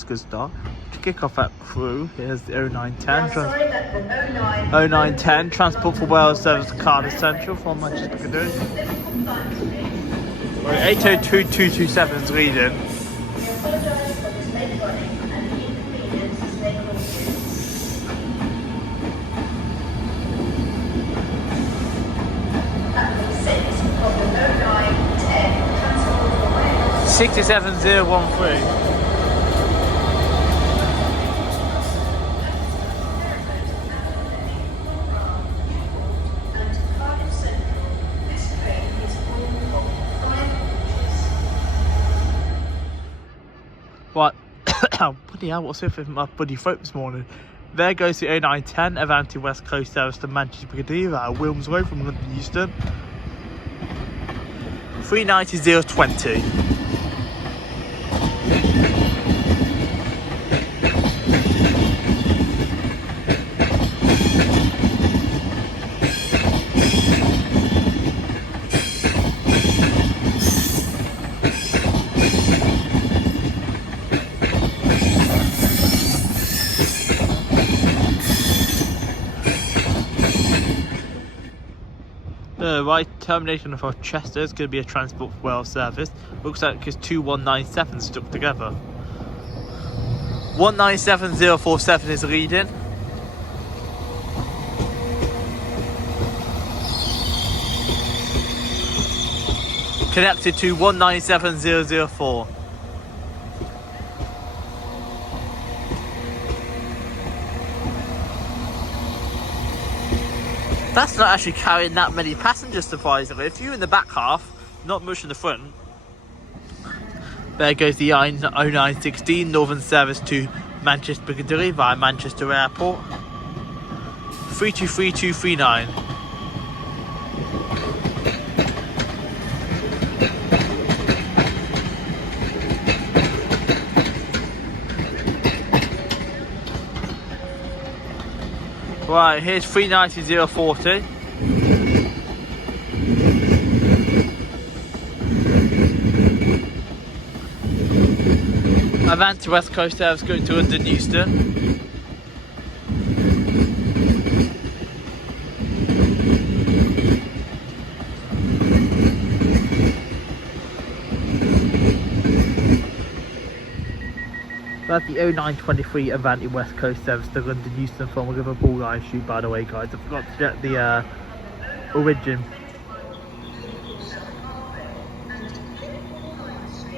That's a good start. To kick off at Crewe, here's the 0910. 0910 Transport for Wales service to Cardiff Central from Manchester Piccadilly. 802227 is leading. Platform 67013. Right, bloody hell, what's with my bloody throat this morning? There goes the 0910 Avanti West Coast service to Manchester Piccadilly via Wilms Road from London Euston. 390,020. The right termination of Chester is going to be a Transport for Wales service. Looks like it's 2197 stuck together. 197047 is leading. Connected to 197004. That's not actually carrying that many passengers, surprisingly. If you're in the back half, not much in the front. There goes the 0916 Northern service to Manchester Piccadilly via Manchester Airport. 323239. Right, here's 390,040. Avanti West Coast service going to London Euston. That's the 0923 Avanti West Coast service to London Euston from Liverpool Line Street, by the way, guys. I forgot to get the origin.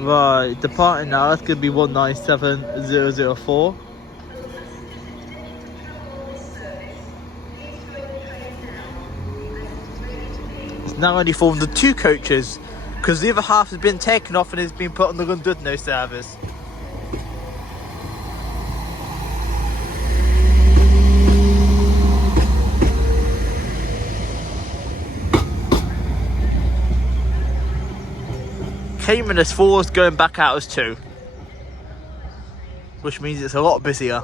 Right, departing now, that's going to be 197004. It's now only formed the two coaches, because the other half has been taken off and has been put on the London service. Came in as 4s, going back out as 2, which means it's a lot busier.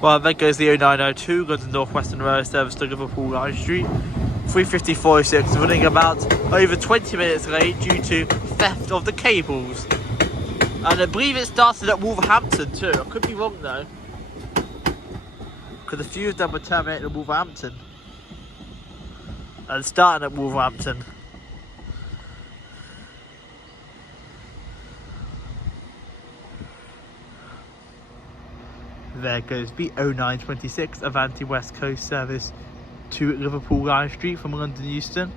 Well, there goes the 0902, going to Northwestern Railway service to Liverpool Line Street. 350.46, running about over 20 minutes late due to theft of the cables. And I believe it started at Wolverhampton too. I could be wrong though, because a few of them were terminated at Wolverhampton and starting at Wolverhampton. There goes the 0926 Avanti West Coast service to Liverpool Line Street from London Euston.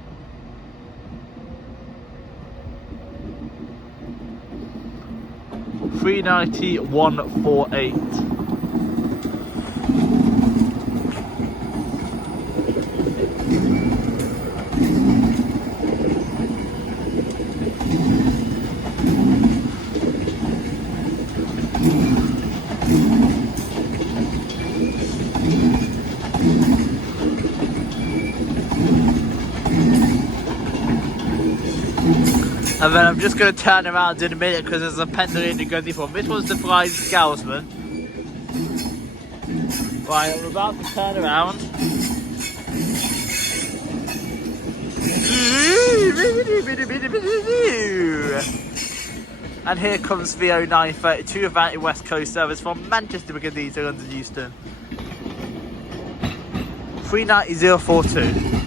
$390,148. And then I'm just going to turn around in a minute because there's a pendulum to go from. This one's the Flying Scousman. Right, I'm about to turn around. And here comes the 0932 Avanti West Coast service from Manchester Piccadilly to London Euston. 390,042.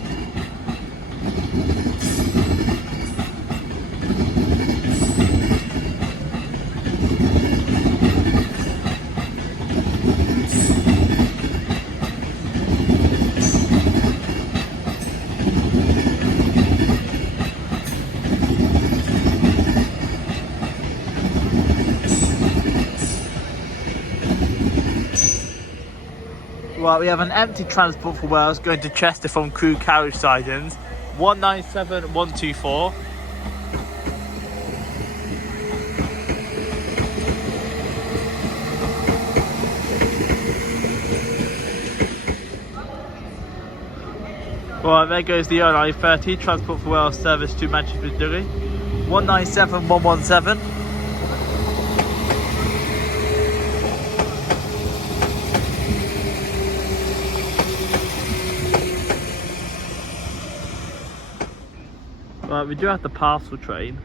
Right, we have an empty transport for Wales going to Chester from Crewe carriage sidings. 197124. Right, there goes the 0930 Transport for Wales service to Manchester Piccadilly. 197117. Right, we do have the parcel train.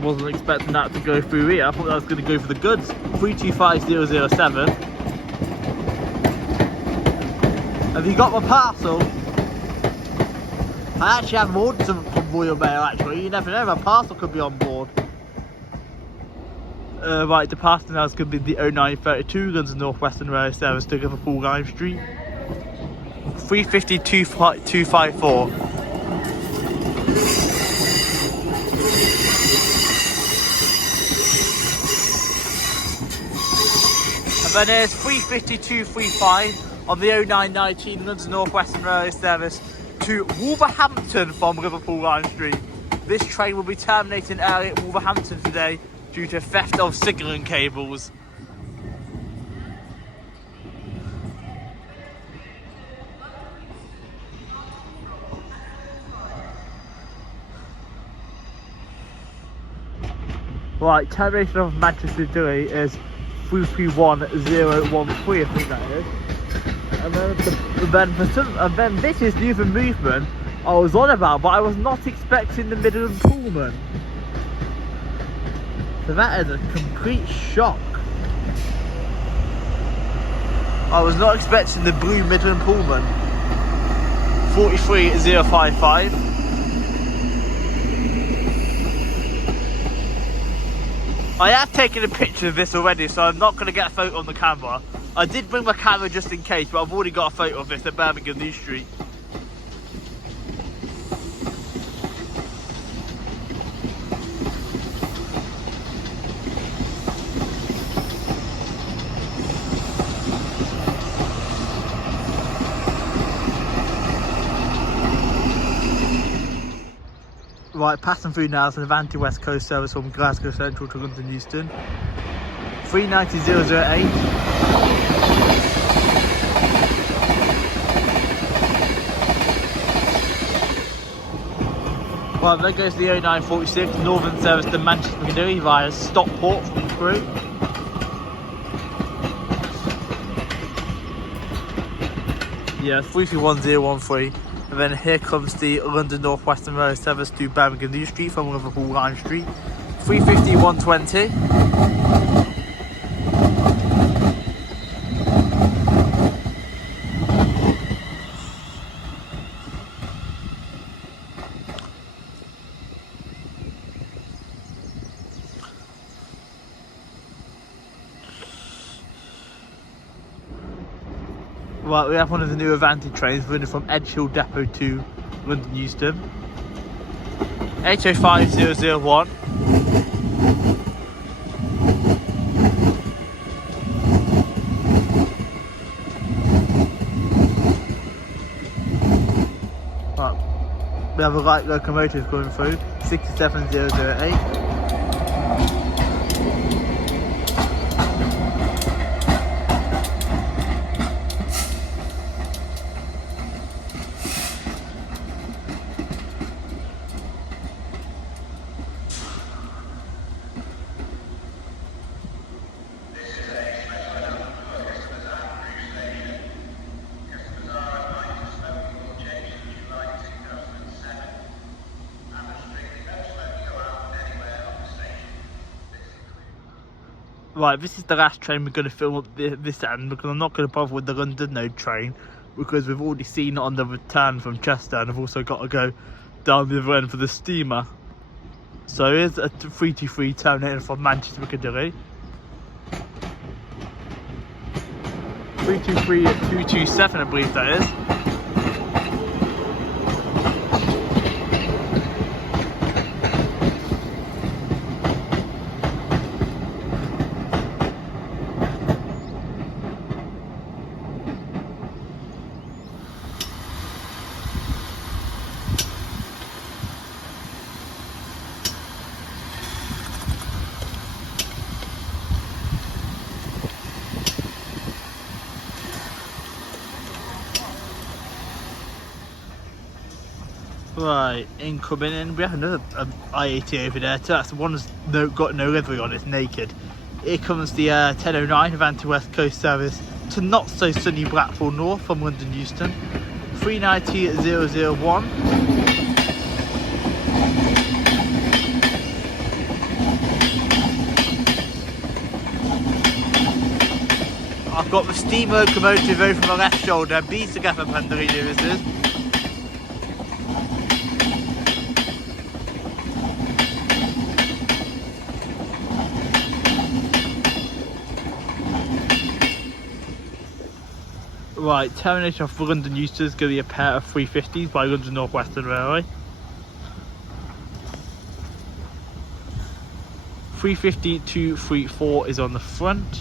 Wasn't expecting that to go through here. I thought that was going to go for the goods. 325007. Have you got my parcel? I actually haven't ordered something from Royal Mail actually. You never know, my parcel could be on board. Right, the parcel now is going to be the 0932 guns Northwestern Railway service to Liverpool Lime Street. 350,254. And then there's 350,235 on the 0919 London Northwestern Railway service to Wolverhampton from Liverpool Lime Street. This train will be terminating early at Wolverhampton today due to theft of signalling cables. Right, termination of Manchester Piccadilly is 331013, I think that is. And then this is the other movement I was on about, but I was not expecting the Midland Pullman. So that is a complete shock. I was not expecting the blue Midland Pullman. 43055. I have taken a picture of this already, so I'm not going to get a photo on the camera. I did bring my camera just in case, but I've already got a photo of this at Birmingham New Street. Right, passing through now is an Avanti West Coast service from Glasgow Central to London Euston. 390,008. Well, there goes the 0946 Northern service to Manchester Piccadilly via Stockport from Crewe. Yeah, 331013. And then here comes the London Northwestern Railway service to Birmingham New Street from Liverpool Lime Street. 350,120. Right, we have one of the new Avanti trains running from Edgehill Depot to London Euston. 805001. Right, we have a light locomotive going through. 67008. Right, this is the last train we're going to film up this end, because I'm not going to bother with the London Node train, because we've already seen it on the return from Chester, and I've also got to go down the other end for the steamer. So here's a 323 terminating from Manchester Piccadilly. 323 at 227, I believe that is. Right, incoming, and we have another IAT over there too. That's the one that's got no livery on, it's naked. Here comes the 1009 Avanti West Coast service to not so sunny Blackpool North from London Euston. 390-001. I've got the steam locomotive over my left shoulder, beats together Pandari services. Right, termination off London Euston is going to be a pair of 350s by London Northwestern Railway. 350-234 is on the front.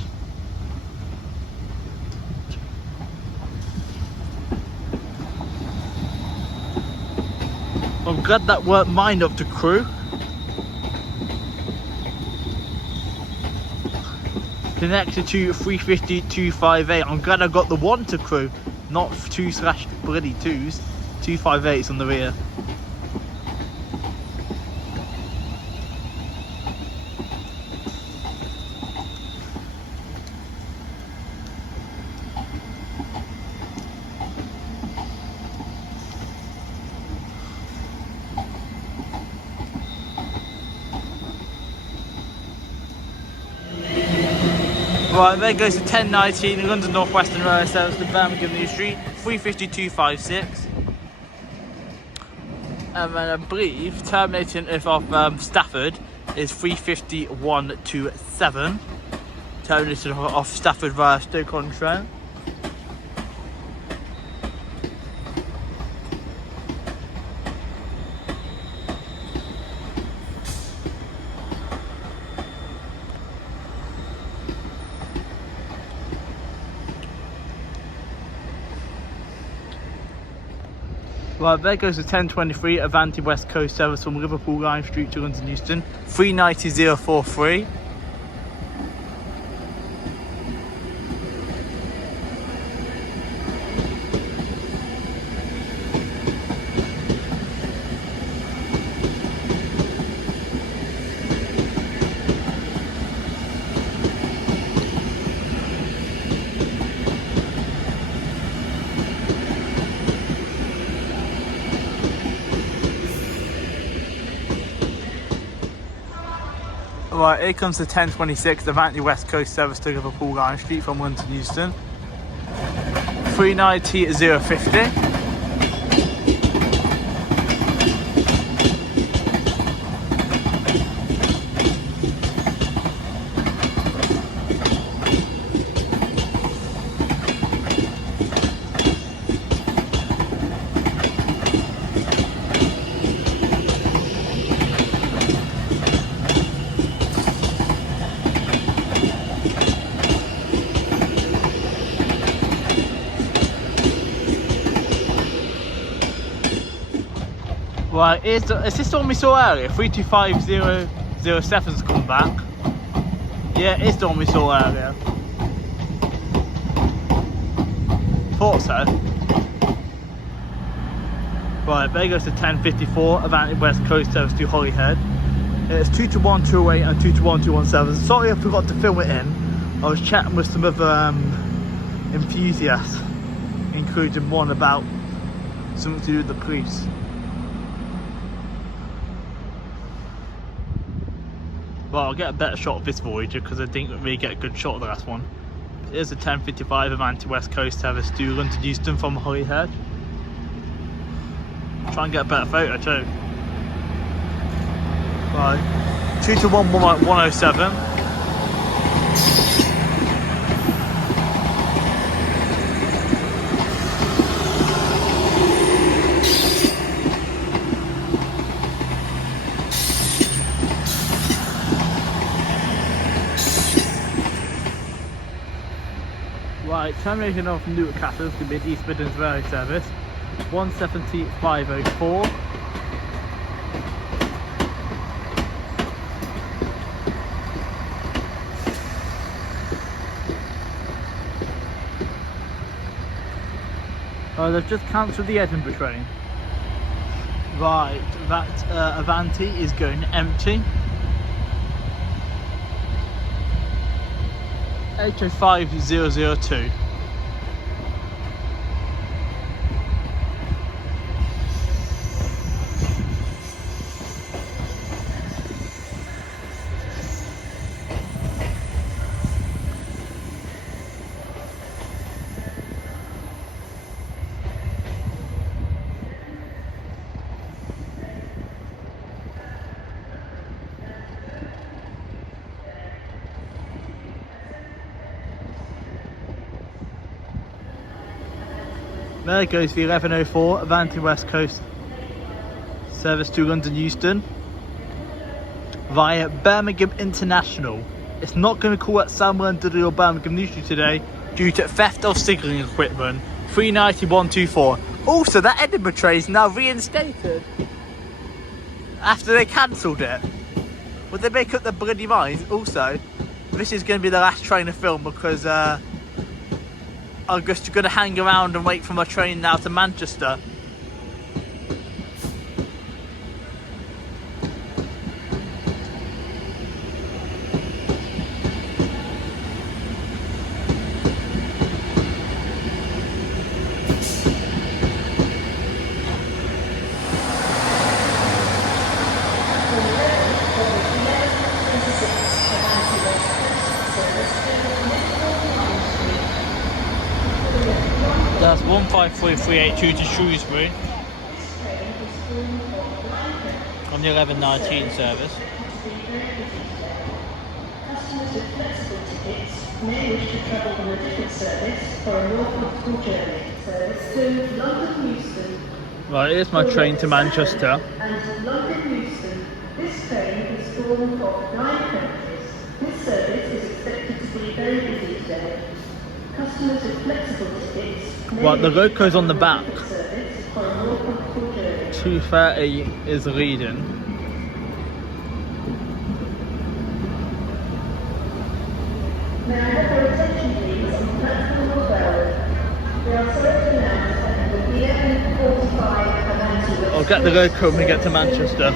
I'm glad that weren't mine up to Crewe. Connected to 350-258. I'm glad I got the one to Crewe, not 2/2s. 258's on the rear. Right, there goes the 1019 London Northwestern Railway service to Birmingham New Street, 350-256. And then I believe terminating off Stafford is 350-127. Terminating off Stafford via Stoke-on-Trent. Right, there goes the 1023 Avanti West Coast service from Liverpool Line Street to London Euston, 390-043. Right, here comes the 1026 Avanti West Coast service to Liverpool Line Street from London Euston, 390-050. Right, is this the one we saw earlier? 325007's come back. Yeah, it's the one we saw earlier. Thought so. Right, there goes the 1054 Avanti West Coast service to Holyhead. It's 22128 and 22117. Sorry I forgot to film it in. I was chatting with some other enthusiasts, including one about something to do with the police. Well, I'll get a better shot of this Voyager because I didn't really get a good shot of the last one. Here's a 10:55 Avanti West Coast service to London Euston from Holyhead. Try and get a better photo too. Right, 2 to 1, 107. Right, termination off Newcastle is going to be the East Midlands Railway service, 17504. They've just cancelled the Edinburgh train. Right, that Avanti is going empty. 805002. There goes the 1104 Avanti West Coast service to London Euston via Birmingham International. It's not going to call at Sunderland or Birmingham Euston today due to theft of signalling equipment. 39124. Also, that Edinburgh train is now reinstated after they cancelled it. Would they make up their bloody minds? Also, this is going to be the last train to film because I'm just going to hang around and wait for my train now to Manchester. That's 153382 to Shrewsbury on the 1119 service. Customers with flexible tickets may wish to travel on a different service for a Northwestern journey service to London Euston. Right, here's my train to Manchester. And London Euston. This train is formed of 9 coaches. This service is expected to be very busy today. Customers with flexible tickets. Right, the loco's on the back. 230 is leading. May I have your attention please on platform 12. We are sorry to announce that the 11:45 Avanti West I'll get the loco when we get to Manchester.